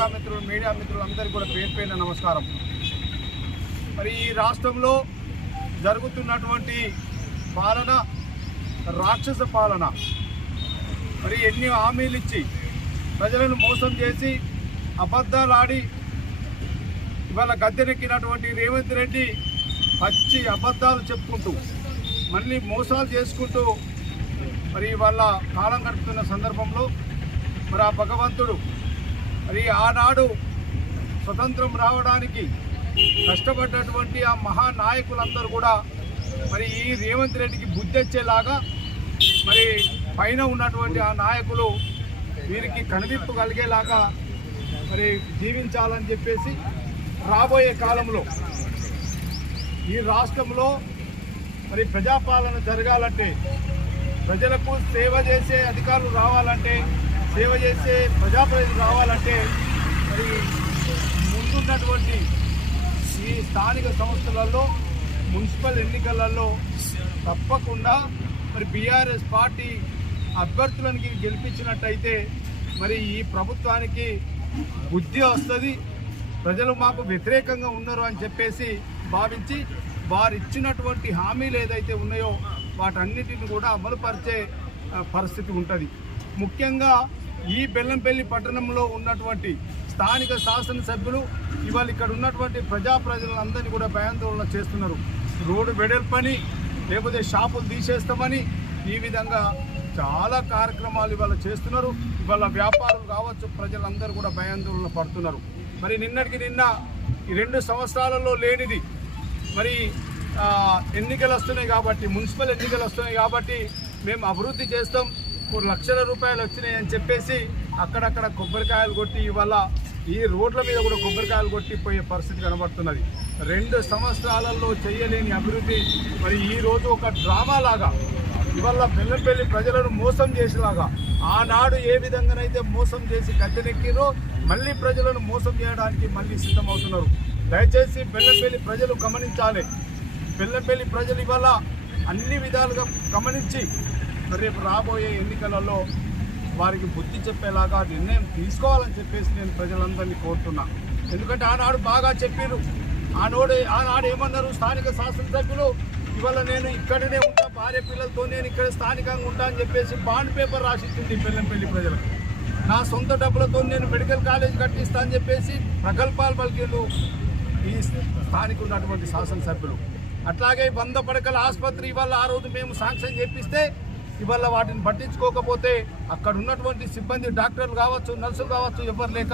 పత్రికా మిత్రులు, మీడియా మిత్రులు అందరికీ కూడా పేరు పేరున నమస్కారం. మరి ఈ రాష్ట్రంలో జరుగుతున్నటువంటి పాలన రాక్షస పాలన. మరి ఎన్ని హామీలు ఇచ్చి ప్రజలను మోసం చేసి అబద్ధాలు ఆడి ఇవాళ గద్దెనెక్కినటువంటి రేవంత్ రెడ్డి పచ్చి అబద్ధాలు చెప్పుకుంటూ మళ్ళీ మోసాలు చేసుకుంటూ మరి వాళ్ళ కాలం గడుపుతున్న సందర్భంలో మరి ఆ భగవంతుడు మరి ఆనాడు స్వతంత్రం రావడానికి కష్టపడ్డటువంటి ఆ మహానాయకులందరూ కూడా మరి ఈ రేవంత్ రెడ్డికి బుద్ధి వచ్చేలాగా మరి పైన ఉన్నటువంటి ఆ నాయకులు వీరికి కనువిప్పు కలిగేలాగా మరి జీవించాలని చెప్పేసి రాబోయే కాలంలో ఈ రాష్ట్రంలో మరి ప్రజాపాలన జరగాలంటే, ప్రజలకు సేవ చేసే అధికారులు రావాలంటే, సేవ చేసే ప్రజాప్రతినిధులు రావాలంటే మరి ముందున్నటువంటి ఈ స్థానిక సంస్థలలో మున్సిపల్ ఎన్నికలలో తప్పకుండా మరి బీఆర్ఎస్ పార్టీ అభ్యర్థులను గెలిపించినట్టయితే మరి ఈ ప్రభుత్వానికి బుద్ధి వస్తుంది, ప్రజలు మాకు వ్యతిరేకంగా ఉన్నారు అని చెప్పేసి భావించి వారు ఇచ్చినటువంటి హామీలు ఏదైతే ఉన్నాయో వాటన్నిటిని కూడా అమలుపరిచే పరిస్థితి ఉంటుంది. ముఖ్యంగా ఈ బెల్లంపల్లి పట్టణంలో ఉన్నటువంటి స్థానిక శాసనసభ్యులు ఇవాళ ఇక్కడ ఉన్నటువంటి ప్రజలందరినీ కూడా భయాందోళన చేస్తున్నారు. రోడ్డు వెడల్పని, లేకపోతే షాపులు తీసేస్తామని ఈ విధంగా చాలా కార్యక్రమాలు ఇవాళ చేస్తున్నారు. ఇవాళ వ్యాపారులు కావచ్చు, ప్రజలందరూ కూడా భయాందోళన పడుతున్నారు. మరి నిన్నటికి నిన్న ఈ 2 సంవత్సరాలలో లేనిది మరి ఎన్నికలు వస్తున్నాయి కాబట్టి, మున్సిపల్ ఎన్నికలు వస్తున్నాయి కాబట్టి మేము అభివృద్ధి చేస్తాం, 1 లక్షల రూపాయలు వచ్చినాయి అని చెప్పేసి అక్కడక్కడ కొబ్బరికాయలు కొట్టి ఇవాళ ఈ రోడ్ల మీద కూడా కొబ్బరికాయలు కొట్టి పోయే పరిస్థితి కనబడుతున్నది. 2 సంవత్సరాలలో చేయలేని అభివృద్ధి మరి ఈరోజు ఒక డ్రామా లాగా ఇవాళ బెల్లంపల్లి ప్రజలను మోసం చేసేలాగా, ఆనాడు ఏ విధంగానైతే మోసం చేసి గద్దెనెక్కిరో మళ్ళీ ప్రజలను మోసం చేయడానికి మళ్ళీ సిద్ధమవుతున్నారు. దయచేసి బెల్లంపల్లి ప్రజలు గమనించాలి. బెల్లంపల్లి ప్రజలు ఇవాళ అన్ని విధాలుగా గమనించి రేపు రాబోయే ఎన్నికలలో వారికి బుద్ధి చెప్పేలాగా నిర్ణయం తీసుకోవాలని చెప్పేసి నేను ప్రజలందరినీ కోరుతున్నా. ఎందుకంటే ఆనాడు బాగా చెప్పారు, ఆనాడు ఏమన్నారు స్థానిక శాసనసభ్యులు, ఇవాళ నేను ఇక్కడనే ఉంటా, భార్య పిల్లలతో నేను ఇక్కడ స్థానికంగా ఉంటా అని చెప్పేసి బాండ్ పేపర్ రాసిచ్చింది బెల్లంపల్లి ప్రజలకు. నా సొంత డబ్బులతో నేను మెడికల్ కాలేజ్ కట్టిస్తా అని చెప్పేసి ప్రగల్భాలు పలికేళ్ళు ఈ స్థానిక ఉన్నటువంటి శాసనసభ్యులు. అట్లాగే 100 పడకల ఆసుపత్రి ఇవాళ ఆ రోజు మేము శాంక్షన్ చేపిస్తే ఇవాళ వాటిని పట్టించుకోకపోతే అక్కడ ఉన్నటువంటి సిబ్బంది, డాక్టర్లు కావచ్చు, నర్సులు కావచ్చు, ఎవరు లేక